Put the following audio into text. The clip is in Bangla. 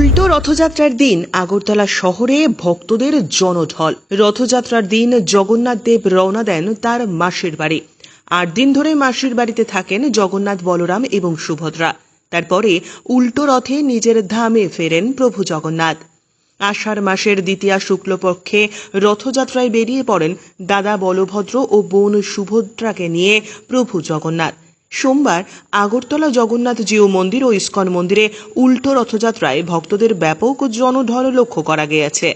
উল্টো রথযাত্রার দিন আগরতলা শহরে ভক্তদের জনঢল। রথযাত্রার দিন জগন্নাথ দেব রওনা দেন তার মাসির বাড়ি। আট দিন ধরে মাসির বাড়িতে থাকেন জগন্নাথ, বলরাম এবং সুভদ্রা। তারপরে উল্টো রথে নিজের ধামে ফেরেন প্রভু জগন্নাথ। আষাঢ় মাসের দ্বিতীয়া শুক্লপক্ষে রথযাত্রায় বেরিয়ে পড়েন দাদা বলভদ্র ও বোন সুভদ্রাকে নিয়ে প্রভু জগন্নাথ। সোমবার আগরতলা জগন্নাথ জিও মন্দির ও ইস্কন মন্দিরে উল্টো রথযাত্রায় ভক্তদের ব্যাপক জনঢল লক্ষ্য করা গিয়েছে।